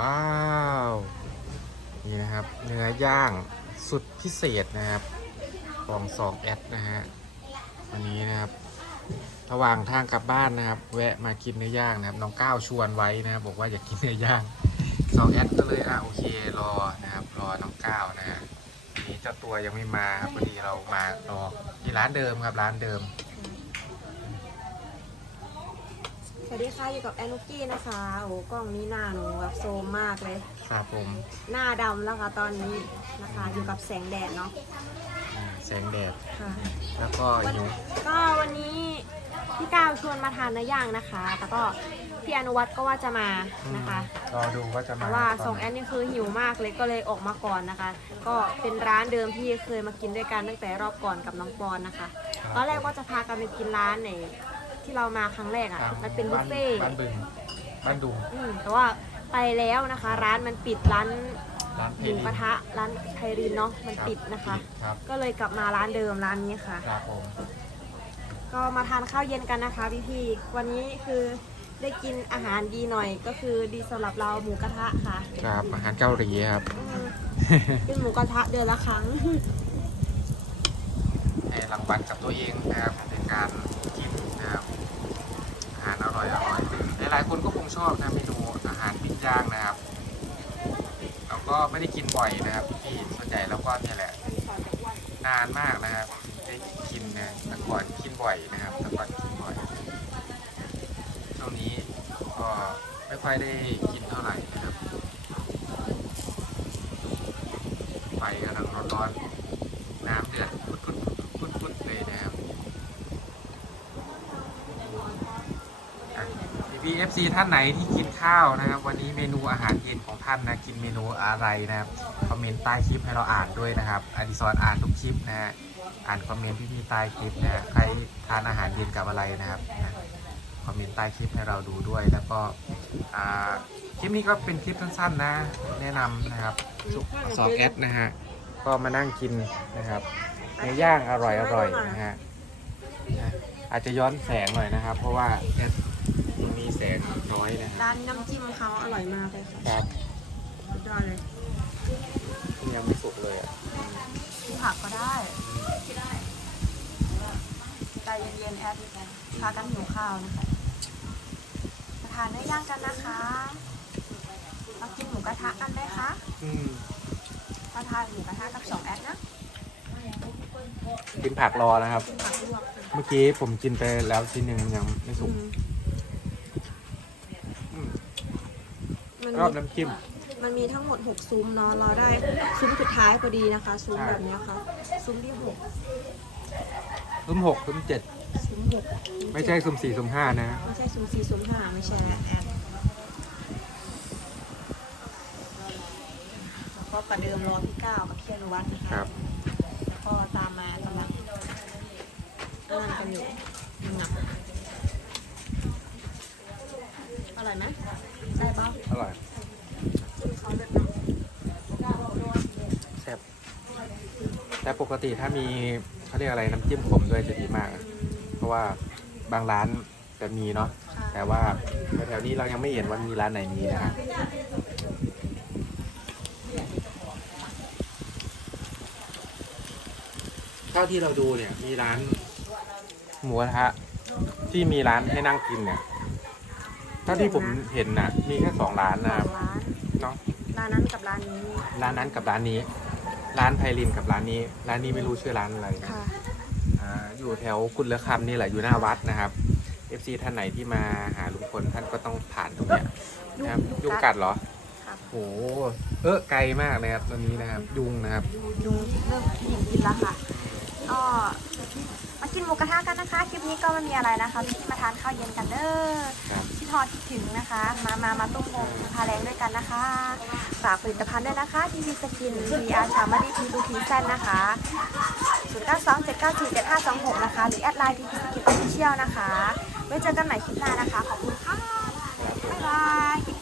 ว้าว นี่นะครับ เนื้อย่างสุดพิเศษนะครับของสองแอดนะฮะวันนี้นะครับระหว่างทางกลับบ้านนะครับ แวะมากินเนื้อย่างนะครับน้องก้าวชวนไว้นะบบอกว่าอยากกินเนื้อย่างสองแอดก็เลยอะโอเครอนะครับ รอน้องก้าวนะฮะนี้เจ้าตัวยังไม่มาครับพอดีเรามารอที่ร้านเดิมครับร้านเดิม สวัสดีค่ะอยู่กับแอนนุกกี้นะคะ โอ้กล้องนี้หน้าหนูแบบโซมมากเลย ครับผม หน้าดำแล้วค่ะตอนนี้นะคะ อยู่กับแสงแดดเนาะอ่าแสงแดด ค่ะ แล้วก็หิวก็วันนี้พี่ก้าวชวนมาทานเนื้อย่างนะคะแล้วก็พี่อนุวัฒน์ก็ว่าจะมานะคะ รอดูว่าจะมาแต่ว่าตสองแอนนี่คือหิวมากเลยก็เลยออกมาก่อนนะคะ ก็เป็นร้านเดิมที่เคยมากินด้วยกันตั้งแต่รอบก่อนกับน้องปอนนะคะ ตอนแรกว่าจะพากันไปกินร้านไหน ที่เรามาครั้งแรกอะตามมันเป็นบุฟเฟ่ต์บ้านบึงบ้านดุงอืมแต่ว่าไปแล้วนะคะ ร้านมันปิดร้านร้านเพหมูลินกระทะร้านไทยรินเนาะมันปิดนะคะ ครับก็เลยกลับมาร้านเดิมร้านนี้ค่ะ ครับผมก็มาทานข้าวเย็นกันนะคะพี่พี่ๆวันนี้คือได้กินอาหารดีหน่อย ก็คือดีสำหรับเราหมูกระทะค่ะครับอาหารเกาหลีครับอืมกินหมูกระทะเดือนละครั้ง ให้รางวัลกับตัวเองนะครับในการกินนะครับอาหารอร่อยอร่อยห ลายๆคนก็คงชอบนะเมนูอาหารปิ้งย่างนะครับ เราก็ไม่ได้กินบ่อยนะครับพี่ส่วนใหญ่เราก็เนี่ยแหละ นานมากนะครับได้กินนะแต่ก่อนกินบ่อยนะครับแต่ก่อนกินบ่อยช่วงนี้ก็ไม่ค่อยได้กินเท่าไหร่นะครับไฟกำลังร้อนๆน้ำเดือดพุดๆๆๆเลยนะครับ พีเอฟซีท่านไหนที่กินข้าวนะครับ วันนี้เมนูอาหารเย็นของท่านนะกินเมนูอะไรนะครับคอมเมนต์ใต้คลิปให้เราอ่านด้วยนะครับอดิศรอ่านทุกคลิปนะฮะอ่านคอมเมนต์ที่มีใต้คลิปนะฮะใครทานอาหารเย็นกับอะไรนะครับนะคอมเมนต์ใต้คลิปให้เราดูด้วย แล้วก็อ่าคลิปนี้ก็เป็นคลิปสั้นๆ นะ แนะนำนะครับสองแอดนะฮะก็มานั่งกินนะครับเนื้อย่างอร่อยๆนะฮะนะอาจจะย้อนแสงหน่อยนะครับ เพราะว่าแอดตรงนี้แสง น้อยนะคร้ารับนน้ำจิ้มเขาอร่อยมากเลยค่ะครับสุดยอดเลยยังไม่สุกเลยอะกินผักก็ได้ใจเย็นๆแอดพากันหิวข้าวนะคะมาทานเนื้อย่างกันนะคะมากินหมูกระทะกันไหมคะอืมมาทานหมูกระทะกับสองแอดนะกินผักรอนะครับกินผักลวกเมื่อกี้ผมกินไปแล้วชิ้นหนึ่งยังไม่สุก อืม อืม มันรอบมีน้ำจิ้ม มันมีทั้งหมด 6 ซุ้มเนาะ เราได้ซุ้มสุดท้ายพอดีนะคะ ซุ้มใช่แบบเนี้ยค่ะ ซุ้มที่หกซุ้มหกซุ้มเจ็ดซุ้มหกไม่ใช่ซุ้มสี่ซุ้มห้านะไม่ใช่ซุ้มสี่ซุ้มห้าไม่ใช่แอดแล้วก็ประเดิมรอพี่ก้าวกับพี่อนุวัฒน์นะคะครับแล้วก็ตามมากำลังอ่านกันอยู่หนักอร่อยไหม ได้ปะอร่อยจิ้มเขาเด็ดเนาะแซ่บแต่ปกติถ้ามีเขาเรียกอะไรน้ำจิ้มขมด้วยจะดีมากนะเพราะว่าบางร้านจะมีเนาะค่ะแต่ว่าแถวๆนี้เรายังไม่เห็นว่ามีร้านไหนมีนะฮะเท่าที่เราดูเนี่ยมีร้านหมูกระทะที่มีร้านให้นั่งกินเนี่ย เท่าที่ผมเห็นน่ะมีแค่สองร้านสนะอครับงร้านเนาะร้านนั้นกับร้านนี้ ร้านนั้นกับร้านนี้ ร้านไพลินกับร้านนี้ ร้านนี้ไม่รู้ชื่อร้านอะไรนะค่ะอ่าอยู่แถวกุลเลอคำนี่แหละอยู่หน้าวัดนะครับ FC ท่านไหนที่มาหาลุงพลท่านก็ต้องผ่านตรงเนี้ยนะครับยุงกัดเหรอครับโหเออไกลมากเลยครับตอนนี้นะครับยุงนะครับดูเริ่มกินกินแล้วค่ะ ก็มากินหมูกระทะกันนะคะ คลิปนี้ก็ไม่มีอะไรนะคะพี่มาทานข้าวเย็นกันเด้อครับที่ทอดคิดถึงนะคะ มามามาตุ้มโมงพาแรงด้วยกันนะคะ ฝากผลิตภัณฑ์ด้วยนะคะทีพีสกินทีอาร์ชามาดีทีดูทีแซนนะคะ0 9 2 7 9 4 7 5 2 6 นะคะ หรือแอดไลน์ทีพีสกินออฟฟิเชียลนะคะ ไว้เจอกันใหม่คลิปหน้านะคะ ขอบคุณค่ะ บ๊ายบาย